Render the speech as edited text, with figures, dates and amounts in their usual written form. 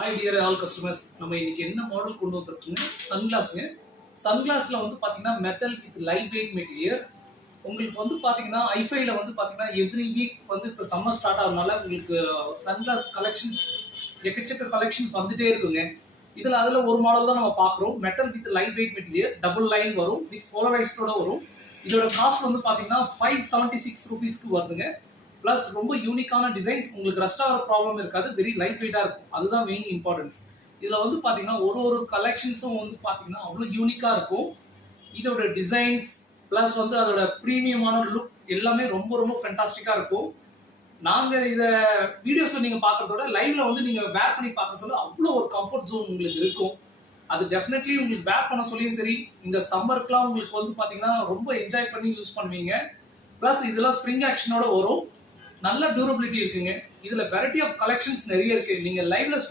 Hi dear all customers, நம்ம இன்னைக்கு என்ன மாடல் கொண்டு வந்திருக்கோங்க? சன்கிளாஸுங்க. சன்கிளாஸில் வந்து பார்த்தீங்கன்னா metal with light weight material. உங்களுக்கு வந்து பார்த்தீங்கன்னா ஐஃபைல வந்து பார்த்தீங்கன்னா எவ்ரி வீக் வந்து இப்போ சம்மர் ஸ்டார்ட் ஆகிறதுனால உங்களுக்கு சன்கிளாஸ் கலெக்ஷன்ஸ் எக்கச்சக்க கலெக்ஷன்ஸ் வந்துட்டே இருக்குங்க. அதில் ஒரு மாடல் தான் நம்ம பார்க்குறோம். Metal with light weight material, double line வரும், வித் போலரைஸ்டோட வரும். இதோட காஸ்ட் வந்து பார்த்தீங்கன்னா 576 rupeesக்கு வருதுங்க. ப்ளஸ் ரொம்ப யூனிக்கான டிசைன்ஸ், உங்களுக்கு ரஸ்ட் ஆகிற ப்ராப்ளம் இருக்காது, வெரி லைட் வெயிட்டாக இருக்கும். அதுதான் மெயின் இம்பார்ட்டன்ஸ். இதில் வந்து பார்த்தீங்கன்னா ஒரு கலெக்ஷன்ஸும் வந்து பார்த்தீங்கன்னா அவ்வளோ யூனிக்காக இருக்கும். இதோட டிசைன்ஸ் ப்ளஸ் வந்து அதோட ப்ரீமியமான லுக் எல்லாமே ரொம்ப ரொம்ப ஃபென்டாஸ்டிக்காக இருக்கும். நாங்கள் இதை வீடியோஸில் நீங்கள் பார்க்குறதோட லைவ்ல வந்து நீங்கள் வேர் பண்ணி பார்க்க சொல்ல அவ்வளோ ஒரு கம்ஃபர்ட் ஜோன் உங்களுக்கு இருக்கும். அது டெஃபினெட்லி உங்களுக்கு வேர் பண்ண சொல்லியும் சரி, இந்த சம்மருக்குலாம் உங்களுக்கு வந்து பார்த்தீங்கன்னா ரொம்ப என்ஜாய் பண்ணி யூஸ் பண்ணுவீங்க. ப்ளஸ் இதெல்லாம் ஸ்ப்ரிங் ஆக்ஷனோட வரும். நல்ல டியூரபிலிட்டி இருக்குங்க. இதுல வெரைட்டி ஆஃப் கலெக்ஷன்ஸ் நிறைய இருக்கு. நீங்க லைவ்ல